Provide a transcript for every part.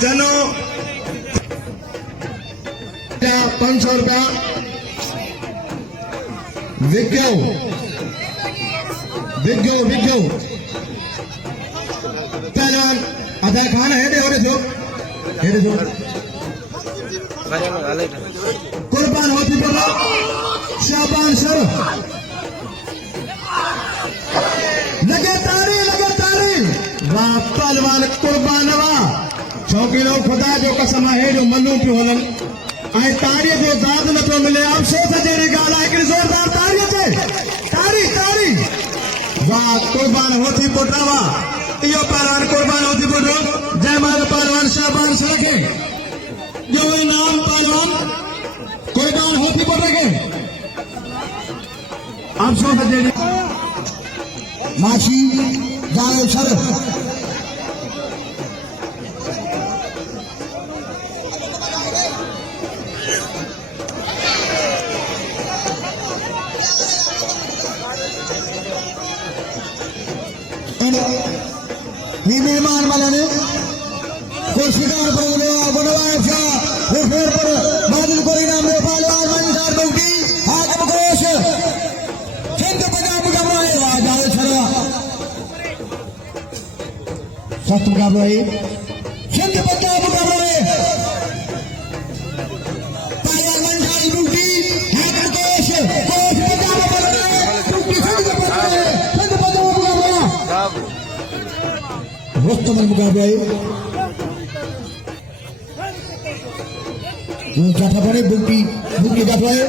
चलो 500 रुपया विज्ञो पहलवान अभय खान है दे कुर्बान होती बोला शाबान सर लगे तारी वाह पहलवान कुर्बान वाह चौकी लोग खुदा जो कसम है जो मनु पियो हलन ऐं तारीअ जो दाद न पियो मिले अफ़सोस जहिड़ी ॻाल्हि आहे हिकिड़ी ज़ोरदार तारीअ ते तारी वाह कुर्बान होती पुट वाह इहो पहलवान कुर्बान होती पुट जंहिं महिल पहलवान शाबान सर खे जो इनाम पहलवान कुर्बान होती पुट खे अफ़सोस जहिड़ी माशी जायो सर मेहमान मलाने कोशिकार बनवाए पर बादल को इनाम दे पहलवान मंजार बौटी हाकम घोष हिंद पंजाब मुकाबला है जाओ छड़ा सख्त मुकाबला है हिंद पंजाब मुकाबला है पहलवान मंजार बौटी हाकम घोष पंजाब मुकाबला है हिंद पंजाब मुकाबला मुस्तमल मुकाबला है जाता पड़े बुकी जाता है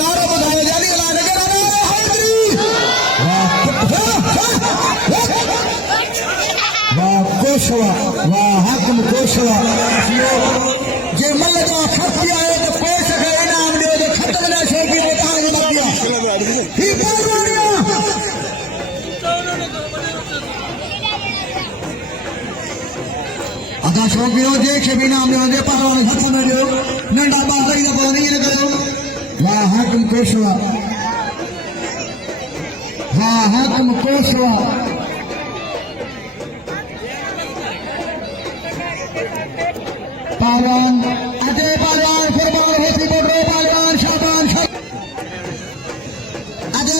नारा बताया वाह हाकिम कोशवा जे मल का खत किया है तो कोश का इनाम दे जो खत्म ना शे की बता दिया ही परवानिया अदा शौकियो जे के भी नाम दे परवान हथ में जो नंडा बाहर ना पानी ने करो वाह हाकिम कोशवा पहलवान अजय पहलवान कुर्बान होती बोल रहे पहलवान शाबान अजय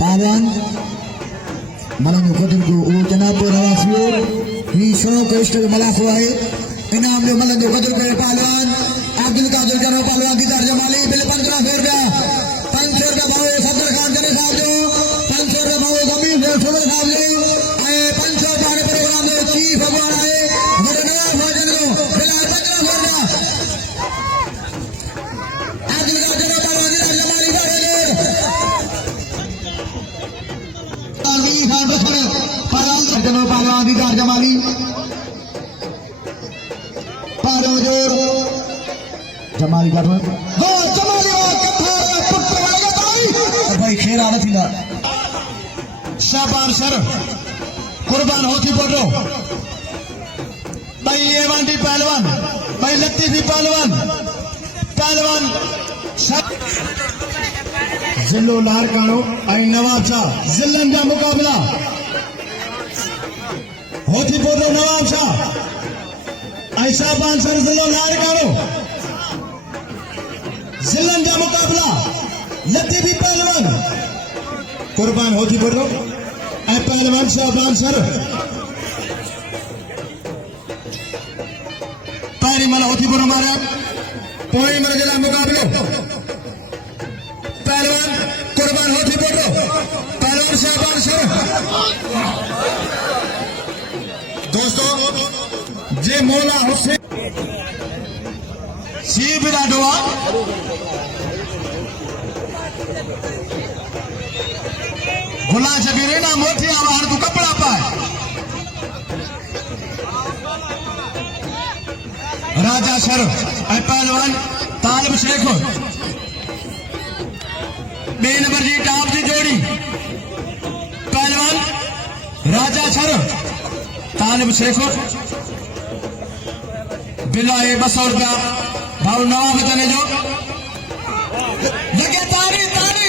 पहलवान मलंग खुद को वो जनाब रवासियो ही सौ कष्ट मला हुआ है इनाम जो मलंग खुद को पहलवान अब्दुल कादिर जनो पहलवान की दर्जा माली बिल 1500 रुपया 500 रुपया भाव सदर खान जने साहब जो 500 रुपया भाव जमीन जो सुबह साहब जो 500 रुपया प्रोग्राम में चीफ भगवान आए पहलवान जमाली जमाली भाई खेर आना थी शाबान सर कुर्बान होती बोलो भाई ये वांटी पहलवान भाई लतीफी पहलवान जिलो लारकानो आई नवाब शाह जिलन का मुकाबला होती बोलो नवाब शाह ऐसा बांसर जिलो लारकानो जिलन का मुकाबला लतीफी पहलवान कुर्बान होती बोलो ऐ पहलवान शाह बांसर पैरी मला होती बोलो मारा पोई मर जिला मुकाबलो पहलवान कुर्बान होती बोलो पहलवान शाह बांसर दोस्तों जे मौला हुसैन सी भी डाडवा गुला शबीरे ना मोती आवार तू कपड़ा पाए राजा सर पहलवान तालिब शेख बे नंबर जी टाप की जोड़ी पहलवान राजा सर तालिब शेख बिल आहे 200 रुपया भाऊ नवाब चने जो लगे तारी तारी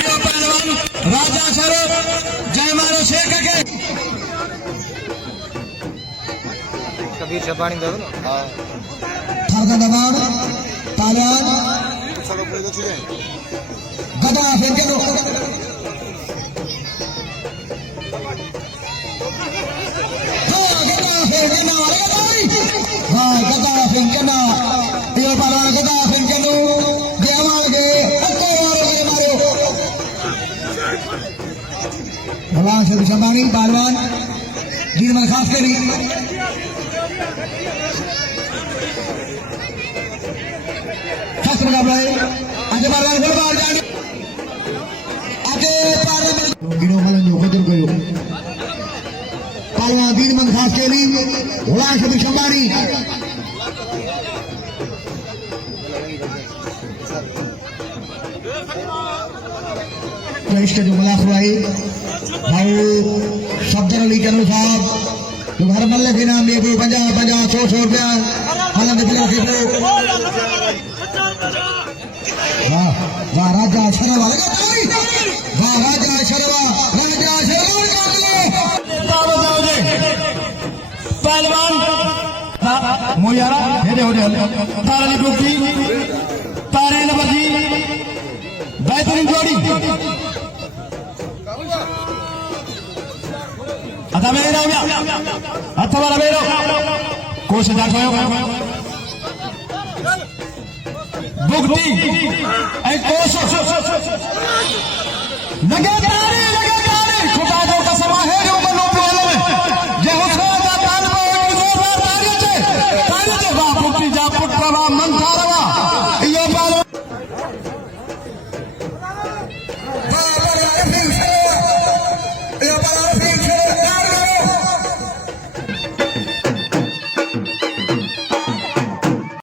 इहो पहलवान राजा सर जयमारो शेख के कबीर छपानी दो ना हां थारका दबाव पहलवान सब कोई तो छे गदा फेंक दो हां गदा फेंक ना ये पहलवान गदा फेंक दो देवाल के पक्के वाले मारो भगवान से संभाली पहलवान जीवन खास करी खास मुकाबला है आगे पहलवान फुल बाहर जाने आगे पहलवान गिनो वाला जो खतर गयो पहलवान जीवन खास करी भगवान से संभाली तो इसके जो मलाक हुई भाई सफदर अली चनो साहब जो हर मल्ले के नाम ये 50-50 100 रुपया हालांकि प्लेयर के वाह वाह राजा शरवा लगा ताली वाह राजा शरवा पहलवान मोयारा हेरे हो तारली टोपी तारे नंबर जी बेहतरीन जोड़ी आता मेरा हाथ वाला मेरा कोशिश बुगती कोशिश लगे